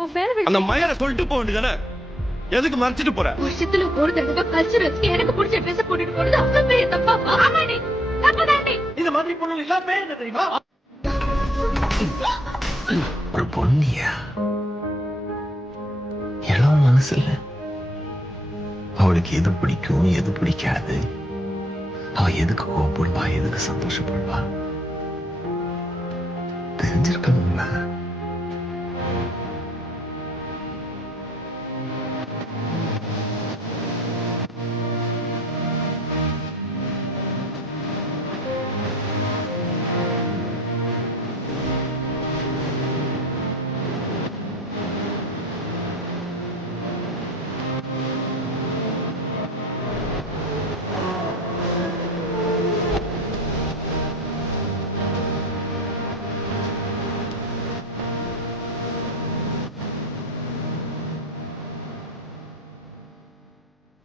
அவன் வேற அந்த மயரை சொல்லிட்டு போக வேண்டியதானே? எதுக்கு மறைச்சிட்டு போற? வருஷத்துல ஒரு தடவை கல்ச்சுரல்ஸ்க்கு எனக்கு பிடிச்ச ட்ரெஸ் போட்டுட்டு போறது அவ்வளவு பெரிய தப்பா? ஆமாடி, தப்புதாண்டி. இந்த மாதிரி பொண்ணு எல்லாம் பேர் என்ன தெரியுமா? ஒரு பொண்ணியா இளம் மனசுல அவளுக்கு எது பிடிக்கும் எது பிடிக்காது, அவ எதுக்கு கோவப்படுவா எதுக்கு சந்தோஷப்படுவா தெரிஞ்சிருக்கணும்ல.